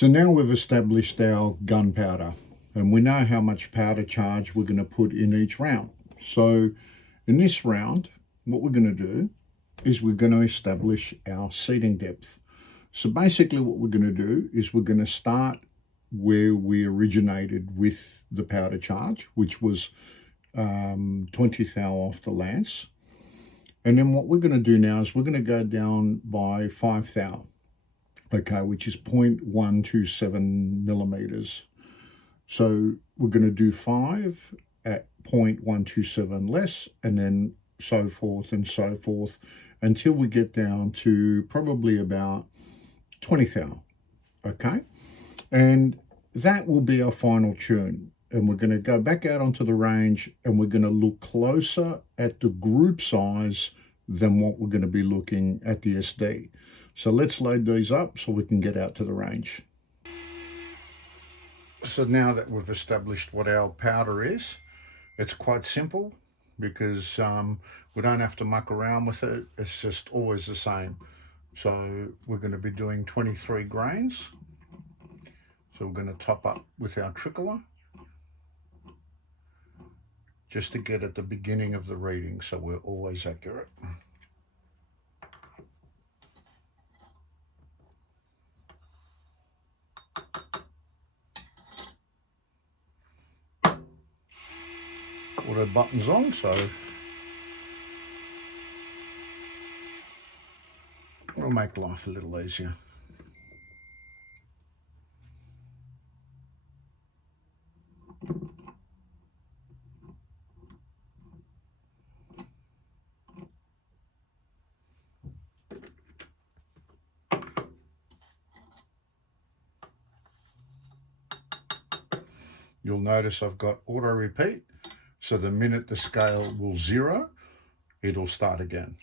So now we've established our gunpowder and we know how much powder charge we're going to put in each round. So in this round, what we're going to do is we're going to establish our seating depth. So basically what we're going to do is we're going to start where we originated with the powder charge, which was 20 thou off the lance. And then what we're going to do now is we're going to go down by 5 thou, okay, which is 0.127 millimeters. So we're going to do 5 at 0.127 less, and then so forth until we get down to probably about 20 thou, okay? And that will be our final tune. And we're going to go back out onto the range and we're going to look closer at the group size than what we're going to be looking at the SD. So let's load these up so we can get out to the range. So now that we've established what our powder is, it's quite simple because we don't have to muck around with it. It's just always the same. So we're going to be doing 23 grains. So we're going to top up with our trickler just to get at the beginning of the reading so we're always accurate. Auto buttons on, so it'll make life a little easier. You'll notice I've got auto repeat, so the minute the scale will 0, it'll start again.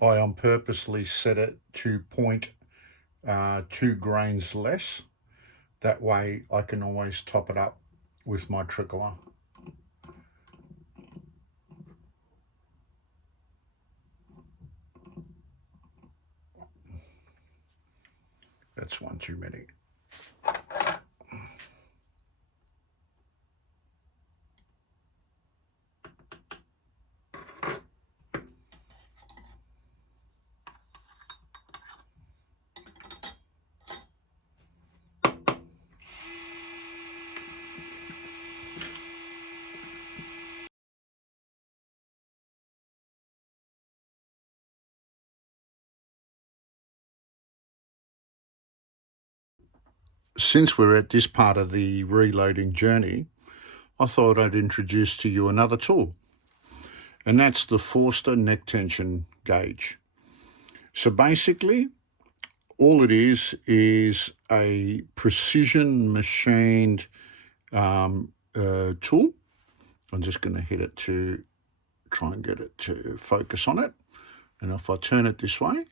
I purposely set it to 0.2 grains less. That way I can always top it up with my trickler. That's one too many. Since we're at this part of the reloading journey, I thought I'd introduce to you another tool, and that's the Forster neck tension gauge. So basically, all it is a precision machined tool. I'm just going to hit it to try and get it to focus on it. And if I turn it this way,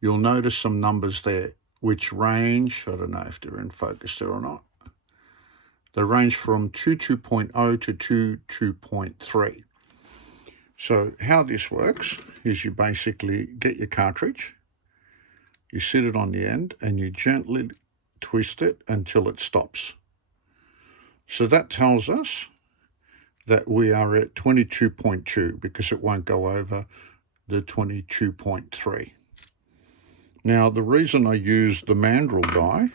you'll notice some numbers there, which range, I don't know if they're in focus there or not. They range from 22.0 to 22.3. So how this works is you basically get your cartridge, you sit it on the end and you gently twist it until it stops. So that tells us that we are at 22.2 because it won't go over the 22.3. Now, the reason I use the mandrel die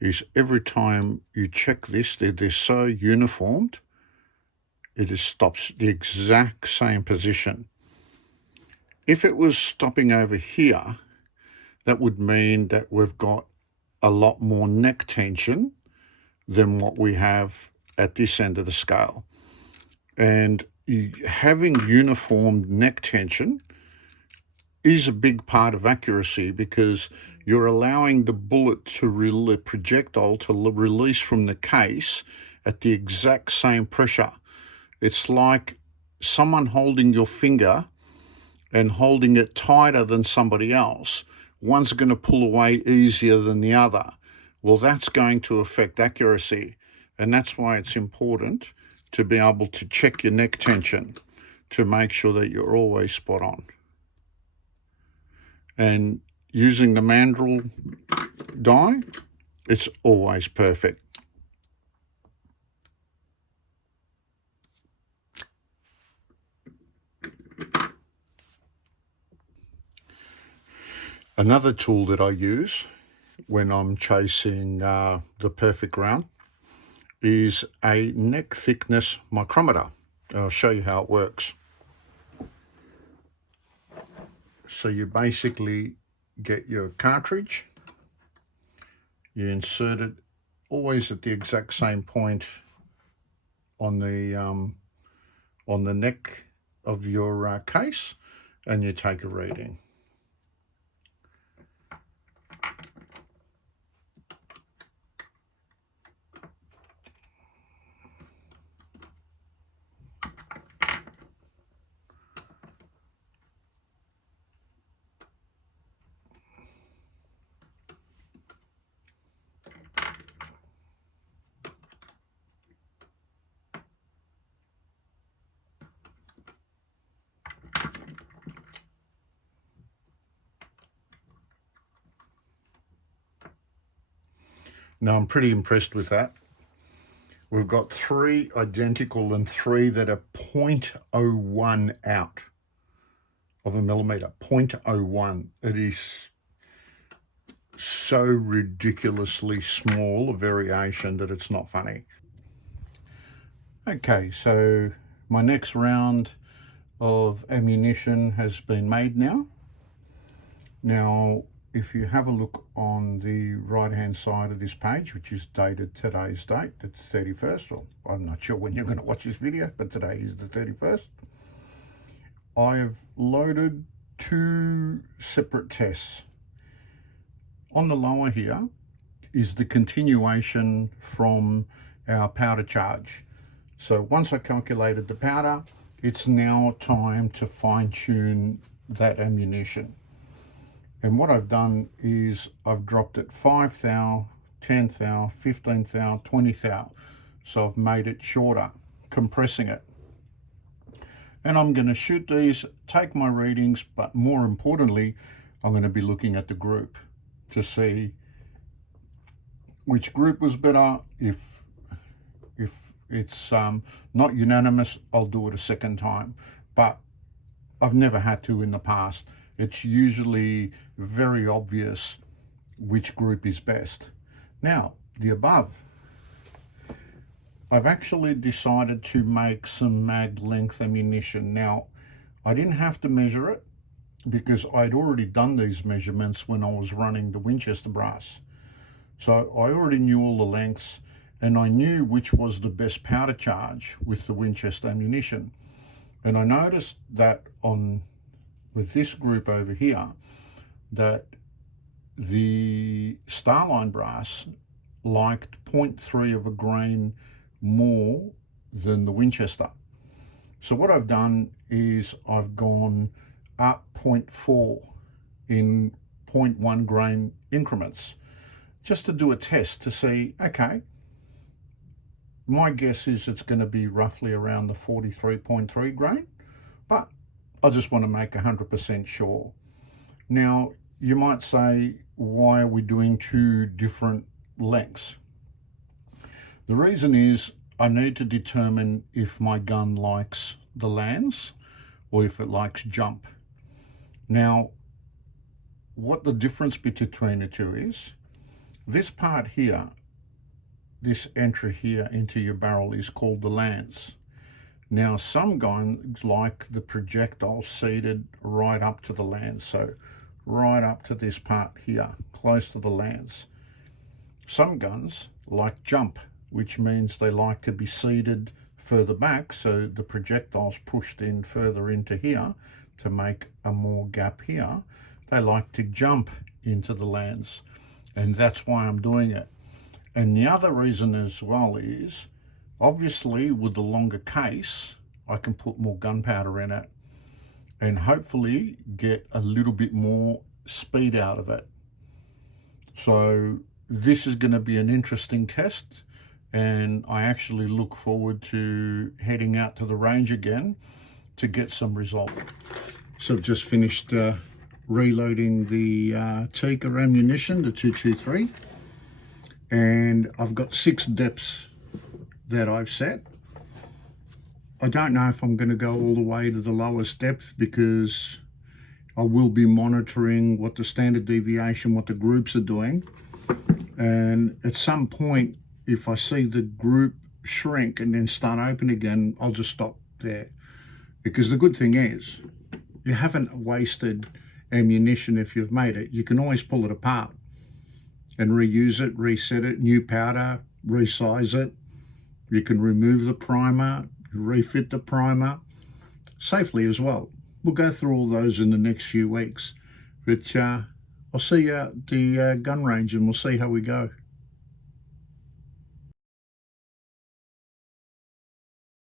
is every time you check this, they're so uniformed, it stops the exact same position. If it was stopping over here, that would mean that we've got a lot more neck tension than what we have at this end of the scale. And having uniform neck tension is a big part of accuracy because you're allowing the bullet to projectile to release from the case at the exact same pressure. It's like someone holding your finger and holding it tighter than somebody else. One's going to pull away easier than the other. Well, that's going to affect accuracy. And that's why it's important to be able to check your neck tension to make sure that you're always spot on. And using the mandrel die, it's always perfect. Another tool that I use when I'm chasing the perfect round is a neck thickness micrometer. I'll show you how it works. So you basically get your cartridge, you insert it always at the exact same point on the neck of your case, and you take a reading. Now I'm pretty impressed with that. We've got 3 identical and 3 that are 0.01 out of a millimeter. 0.01. It is so ridiculously small a variation that it's not funny. Okay, so my next round of ammunition has been made now. Now, if you have a look on the right hand side of this page, which is dated today's date, the 31st, well, I'm not sure when you're going to watch this video, but today is the 31st. I have loaded 2 separate tests. On the lower here is the continuation from our powder charge. So once I calculated the powder, it's now time to fine tune that ammunition. And what I've done is I've dropped it 5 thou, 10 thou, 15 thou, 20 thou. So I've made it shorter, compressing it. And I'm going to shoot these, take my readings, but more importantly, I'm going to be looking at the group to see which group was better. If it's not unanimous, I'll do it a second time. But I've never had to in the past. It's usually very obvious which group is best. Now, the above, I've actually decided to make some mag length ammunition. Now, I didn't have to measure it because I'd already done these measurements when I was running the Winchester brass. So I already knew all the lengths, and I knew which was the best powder charge with the Winchester ammunition. And I noticed that with this group over here, that the Starline brass liked 0.3 of a grain more than the Winchester. So what I've done is I've gone up 0.4 in 0.1 grain increments, just to do a test to see, okay, my guess is it's going to be roughly around the 43.3 grain, but I just want to make 100% sure. Now, you might say, why are we doing 2 different lengths? The reason is I need to determine if my gun likes the lands or if it likes jump. Now, what the difference between the 2 is, this part here, this entry here into your barrel is called the lands. Now, some guns like the projectile seated right up to the lands, so right up to this part here, close to the lands. Some guns like jump, which means they like to be seated further back, so the projectile's pushed in further into here to make a more gap here. They like to jump into the lands, and that's why I'm doing it. And the other reason as well is, obviously with the longer case, I can put more gunpowder in it and hopefully get a little bit more speed out of it. So this is going to be an interesting test and I actually look forward to heading out to the range again to get some result. So I've just finished reloading the Tika ammunition, the 223, and I've got 6 depths that I've set. I don't know if I'm going to go all the way to the lowest depth, because I will be monitoring what the standard deviation, what the groups are doing, and at some point, if I see the group shrink and then start open again, I'll just stop there. Because the good thing is, you haven't wasted ammunition if you've made it. You can always pull it apart and reuse it, reset it, new powder, resize it. You can remove the primer, refit the primer safely as well. We'll go through all those in the next few weeks. But I'll see you at the gun range and we'll see how we go.